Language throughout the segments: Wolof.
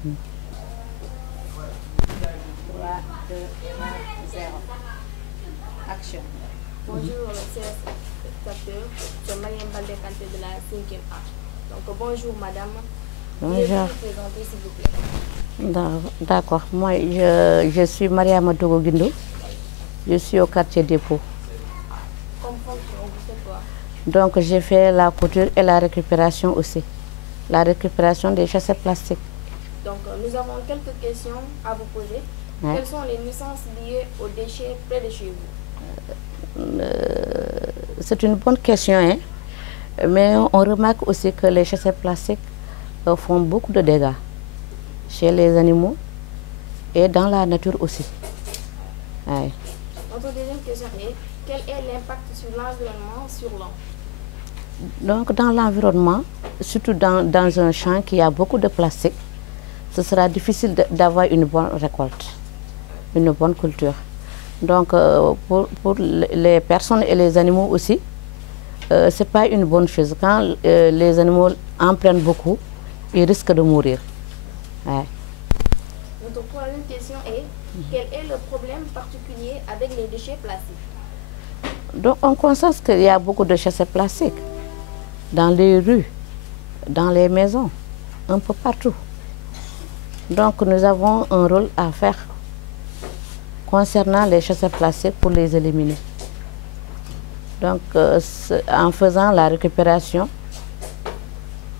3, 2, 1, 0. Action. Bonjour, chers spectateurs. C'est Mariam Baldé Kanté de la 5e A. Donc, bonjour, madame. Bonjour. Pouvez-vous vous présenter, s'il vous plaît? D'accord. Moi, je suis Mariam Togo Guindo. Je suis au quartier dépôt. Comme fonction, vous faites quoi? Donc, j'ai fait la couture et la récupération aussi. La récupération des chassés plastiques. Donc, nous avons quelques questions à vous poser. Ouais. Quelles sont les nuisances liées aux déchets près de chez vous? C'est une bonne question, hein? Mais on remarque aussi que les chassés plastiques font beaucoup de dégâts chez les animaux et dans la nature aussi. Ouais. Notre deuxième question est, quel est l'impact sur l'environnement, sur l'homme? Donc, dans l'environnement, surtout dans un champ qui a beaucoup de plastique, ce sera difficile d'avoir une bonne récolte, une bonne culture. Donc, pour les personnes et les animaux aussi, ce n'est pas une bonne chose. Quand les animaux en prennent beaucoup, ils risquent de mourir. Ouais. Notre troisième question est, quel est le problème particulier avec les déchets plastiques? Donc, on constate qu'il y a beaucoup de chassés plastiques dans les rues, dans les maisons, un peu partout. Donc, nous avons un rôle à faire concernant les chassés plastiques pour les éliminer. Donc, en faisant la récupération,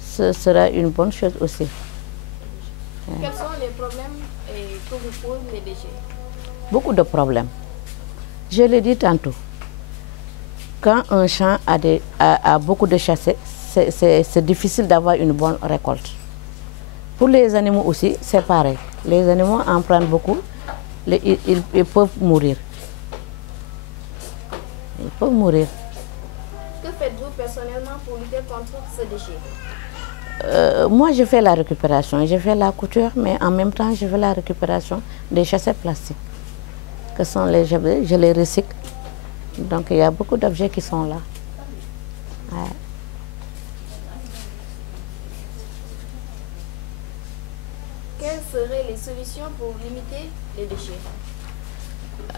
ce sera une bonne chose aussi. Quels sont les problèmes que vous posent les déchets? Beaucoup de problèmes. Je l'ai dit tantôt. Quand un champ a beaucoup de chassés, c'est difficile d'avoir une bonne récolte. Pour les animaux aussi, c'est pareil. Les animaux en prennent beaucoup, ils peuvent mourir. Ils peuvent mourir. Que faites-vous personnellement pour lutter contre ce déchet? Moi, je fais la récupération, je fais la couture, mais en même temps, je fais la récupération des chassés plastiques. Que sont les objets, je les recycle. Donc, il y a beaucoup d'objets qui sont là. Ouais. Quelles seraient les solutions pour limiter les déchets?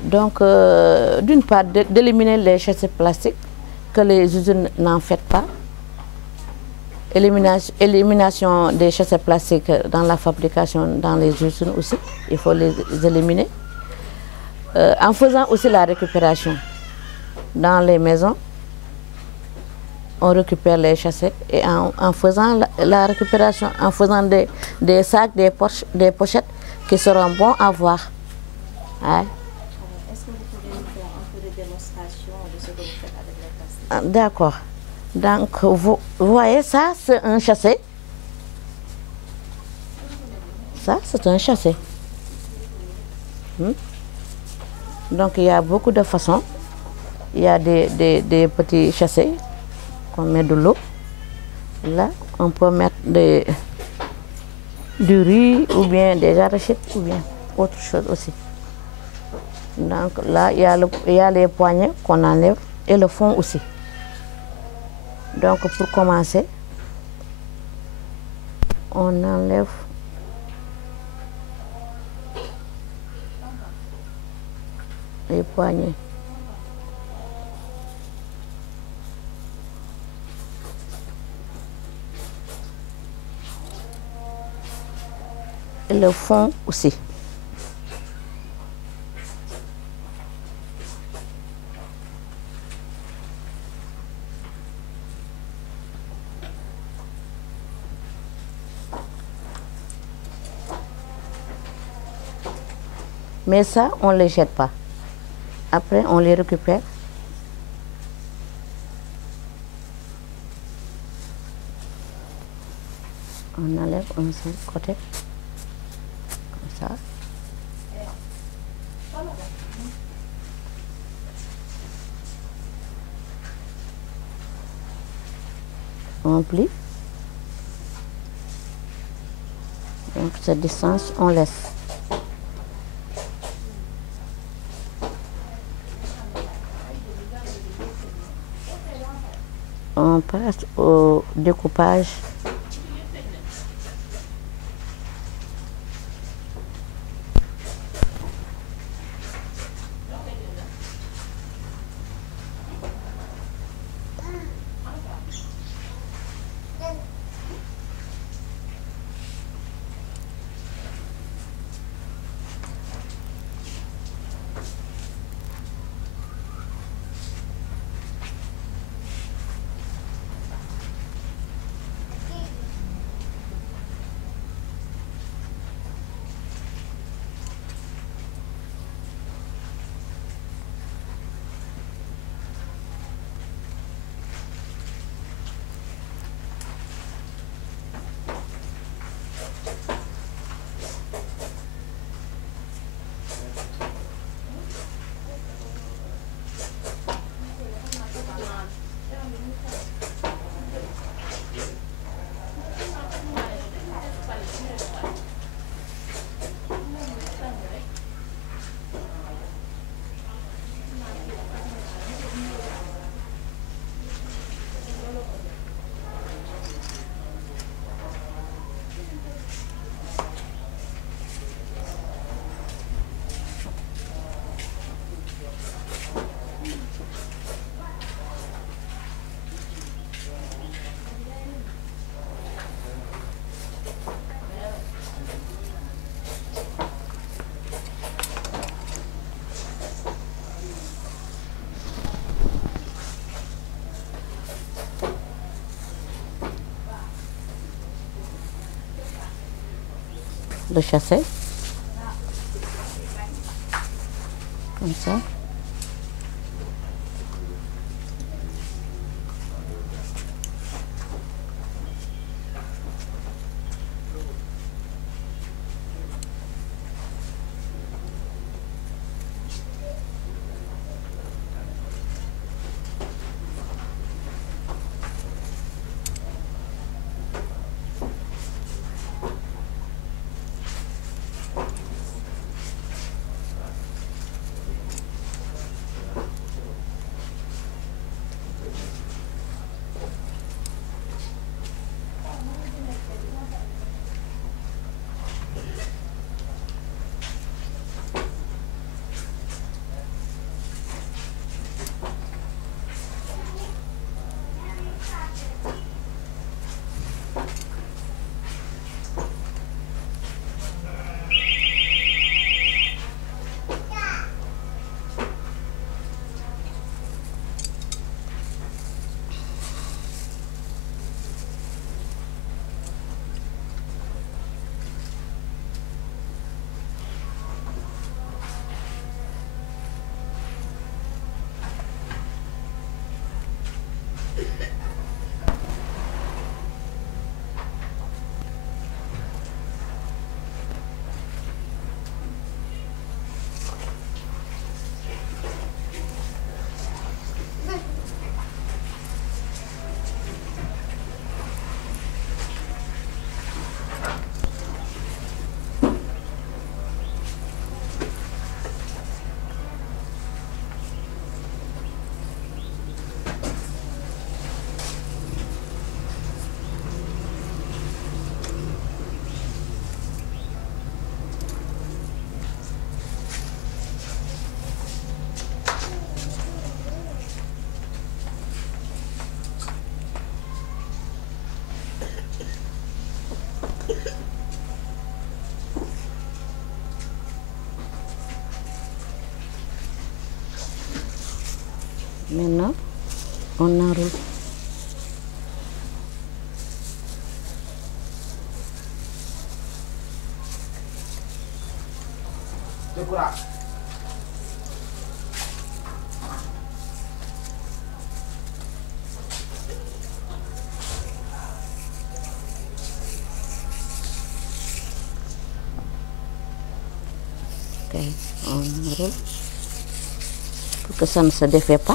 Donc, d'une part, d'éliminer les chassés plastiques, que les usines n'en fassent pas. Élimination des chassés plastiques dans la fabrication, dans les usines aussi, il faut les éliminer. En faisant aussi la récupération dans les maisons, on récupère les chassés et en faisant la récupération, en faisant des sacs, des pochettes qui seront bons à voir. Ouais. Est-ce que vous pouvez nous faire un peu de démonstration de ce que vous faites avec les plastiques? D'accord. Donc, vous voyez, ça, c'est un chassé. Ça, c'est un chassé. Donc, il y a beaucoup de façons. Il y a des petits chassés qu'on met de l'eau. Là, on peut mettre du riz ou bien des arachides ou bien autre chose aussi. Donc, là, il y a les poignets qu'on enlève et le fond aussi. Donc, pour commencer, on enlève les poignets. Et le fond aussi. Mais ça, on ne les jette pas. Après, on les récupère. On enlève un seul côté. Comme ça. On plie. Donc, cette distance, on laisse. On passe au découpage. le chassé, comme ça. Maintenant, on enroule. Ok, on enroule pour que ça ne se défait pas.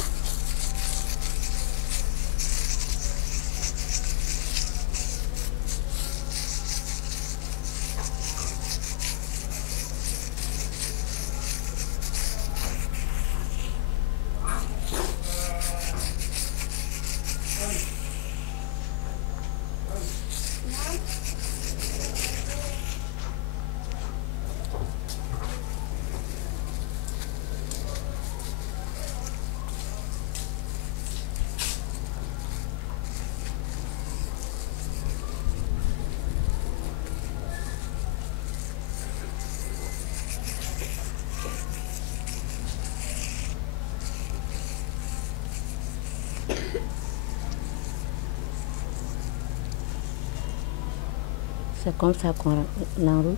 C'est comme ça qu'on enroule.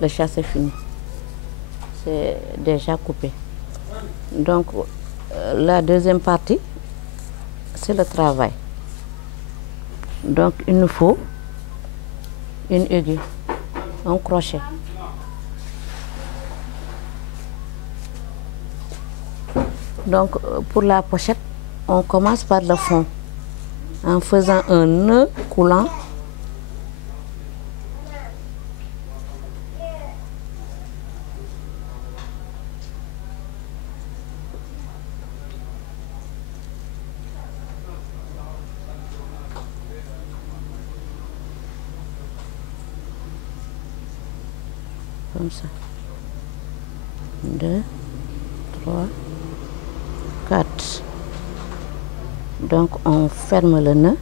Le chasse est fini. C'est déjà coupé. Donc, la deuxième partie, c'est le travail. Donc, il nous faut une aiguille, un crochet. Donc, pour la pochette, on commence par le fond en faisant un nœud coulant. Comme ça. 2, 3, 4. Donc on ferme le nœud.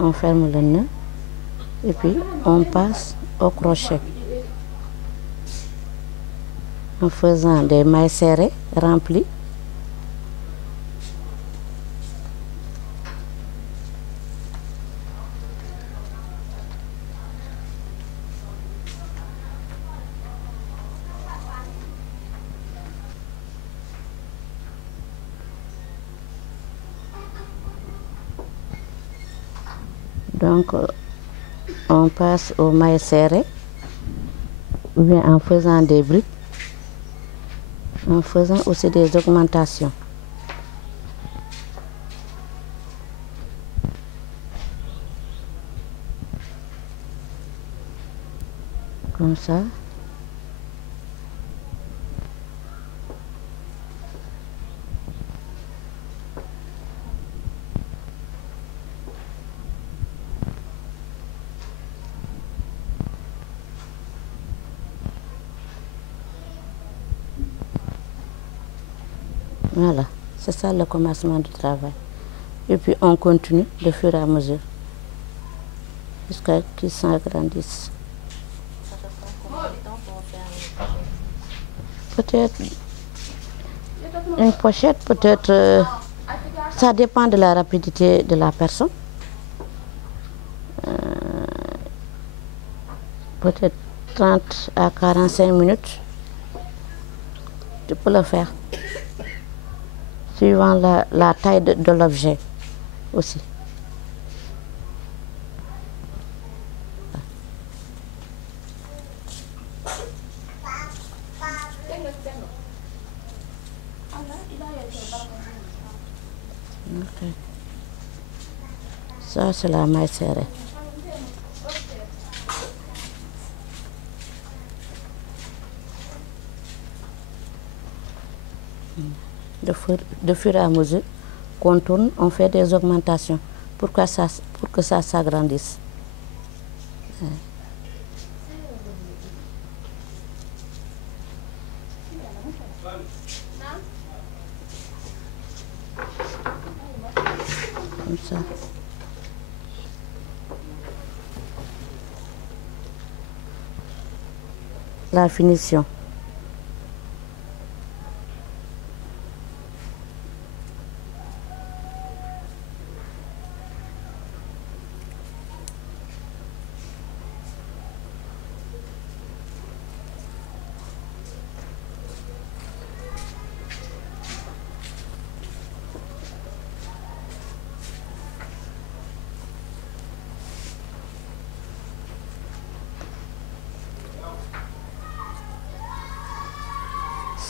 On ferme le nœud et puis on passe au crochet en faisant des mailles serrées remplies. Donc, on passe au mailles serrées, ou bien en faisant des briques, en faisant aussi des augmentations. Comme ça. Voilà, c'est ça le commencement du travail. Et puis on continue de fur et à mesure jusqu'à ce qu'ils s'agrandissent. Ça te prend combien de temps pour faire Peut-être une pochette, peut-être, ça dépend de la rapidité de la personne. Peut-être 30 à 45 minutes, tu peux le faire. Suivant la taille de l'objet aussi. Okay. Ça, c'est la maille serrée. De fur et à mesure qu'on tourne, on fait des augmentations pour que ça s'agrandisse. Comme ça. La finition.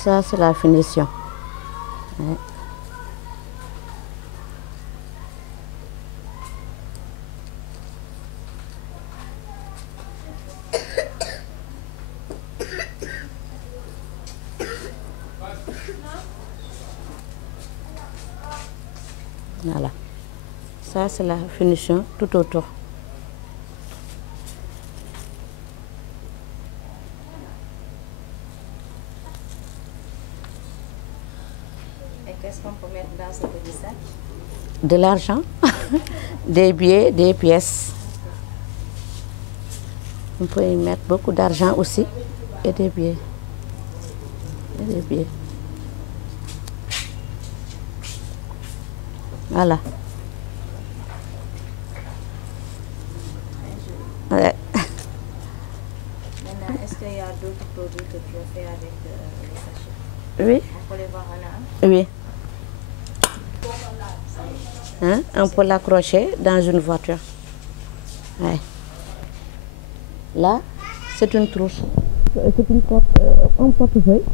Ça, c'est la finition. Ouais. Voilà. Ça, c'est la finition tout autour. Et qu'est-ce qu'on peut mettre dans ce petit sac? De l'argent, des billets, des pièces. On peut y mettre beaucoup d'argent aussi et des billets. Et des billets. Voilà. Ouais. Maintenant, est-ce qu'il y a d'autres produits que tu as fait avec les sachets? Oui. On peut les voir en un? Oui. Hein? On peut l'accrocher dans une voiture. Ouais. Là, c'est une trousse. C'est une porte, un portefeuille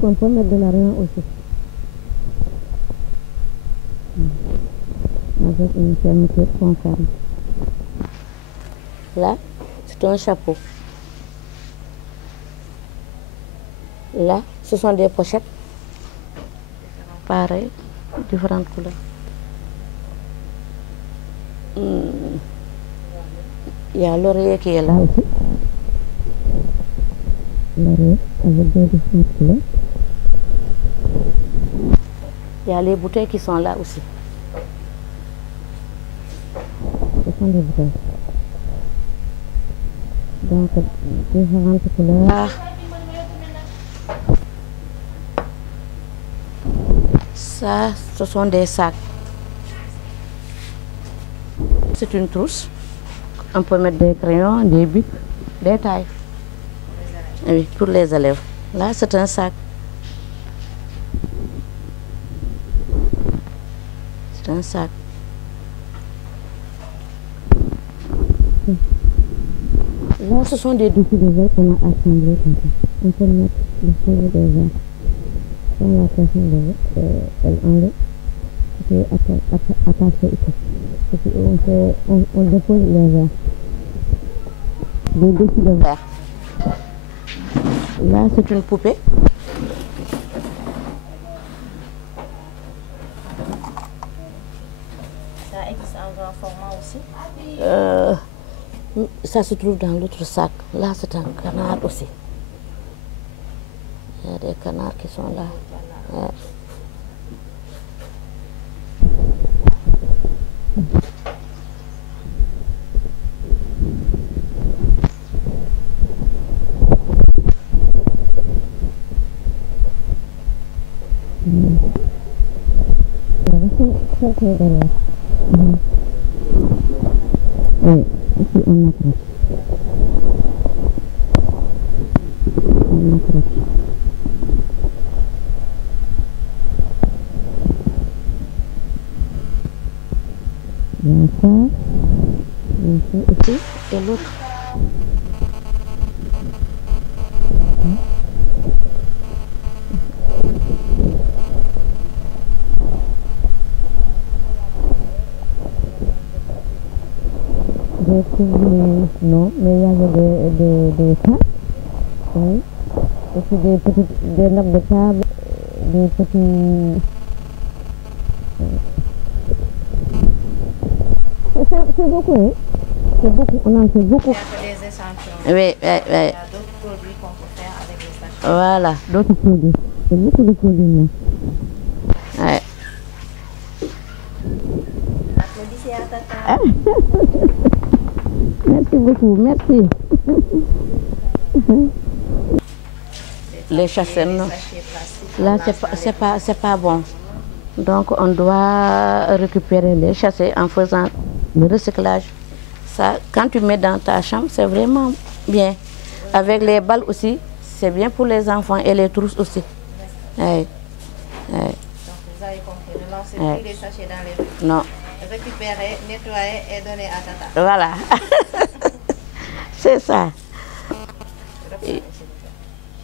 qu'on peut mettre de l'argent aussi. Avec une fermeture qu'on ferme. Là, c'est un chapeau. Là, ce sont des pochettes. Pareil, différentes couleurs. Il y a l'oreiller qui est là aussi. L'oreiller avec des différentes couleurs. Il y a les bouteilles qui sont là aussi. Ce sont des bouteilles. Donc, différentes couleurs. Ça, ce sont des sacs. C'est une trousse. On peut mettre des crayons, des bics, des tailles. Oui, pour les élèves. Là, c'est un sac. C'est un sac. Là, ce sont des dossiers de verre qu'on a assemblés comme ça. On peut mettre le feuille de verre. Quand la personne elle enlève, c'est attaché ici. Et puis on dépose les verres. Des dossiers de verre. Là, c'est une poupée. Ça existe en grand format aussi? Ça se trouve dans l'autre sac. Là, c'est un canard aussi. Il y a des canards qui sont là. Ouais. Oui, ici on accroche. On accroche. Il y a ça ici et l'autre. Non, mais il y avait des tas, oui. Et puis des nappes de table, des petits... C'est beaucoup, hein? C'est beaucoup, on en fait beaucoup. Il y a des échantillons. Oui, oui, oui. Il y a d'autres produits qu'on peut faire avec les sachets. Voilà, d'autres produits. C'est beaucoup de produits, là. Ouais. Applaudissez à Tata. Merci beaucoup, merci. Les chasseurs, non. Là, c'est pas bon. Donc, on doit récupérer les chassés en faisant le recyclage. Ça, quand tu mets dans ta chambre, c'est vraiment bien. Avec les balles aussi, c'est bien pour les enfants et les trousses aussi. Ouais. Ouais. Donc, vous avez compris. Ne lancez plus les sachets dans les rues. Non. Récupérer, nettoyer et donner à Tata. Voilà. C'est ça. Et,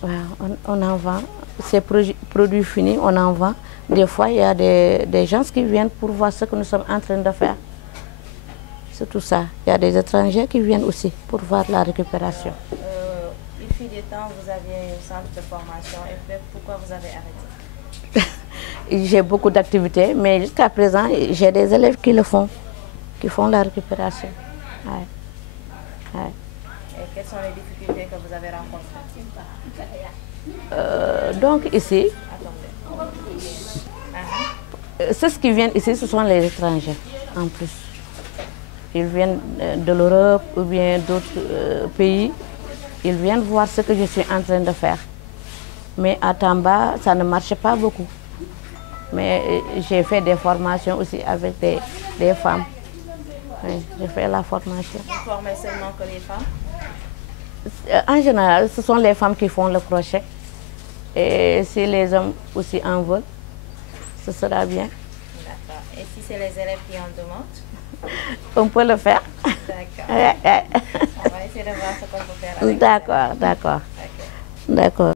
voilà, on en vend. Ces produits finis, on en vend. Des fois, il y a des gens qui viennent pour voir ce que nous sommes en train de faire. C'est tout ça. Il y a des étrangers qui viennent aussi pour voir la récupération. Il fut des temps, vous aviez un centre de formation. Et pourquoi vous avez arrêté? J'ai beaucoup d'activités, mais jusqu'à présent, j'ai des élèves qui le font, qui font la récupération. Ouais. Ouais. Et quelles sont les difficultés que vous avez rencontrées? Donc ici, ceux qui viennent ici, ce sont les étrangers en plus. Ils viennent de l'Europe ou bien d'autres pays. Ils viennent voir ce que je suis en train de faire. Mais à Tamba, ça ne marche pas beaucoup. Mais j'ai fait des formations aussi avec des femmes. Oui, j'ai fait la formation. Vous formez seulement que les femmes? En général, ce sont les femmes qui font le crochet. Et si les hommes aussi en veulent, ce sera bien. D'accord. Et si c'est les élèves qui en demandent? On peut le faire. D'accord. On va essayer de voir ce qu'on peut faire avec. D'accord, d'accord. D'accord.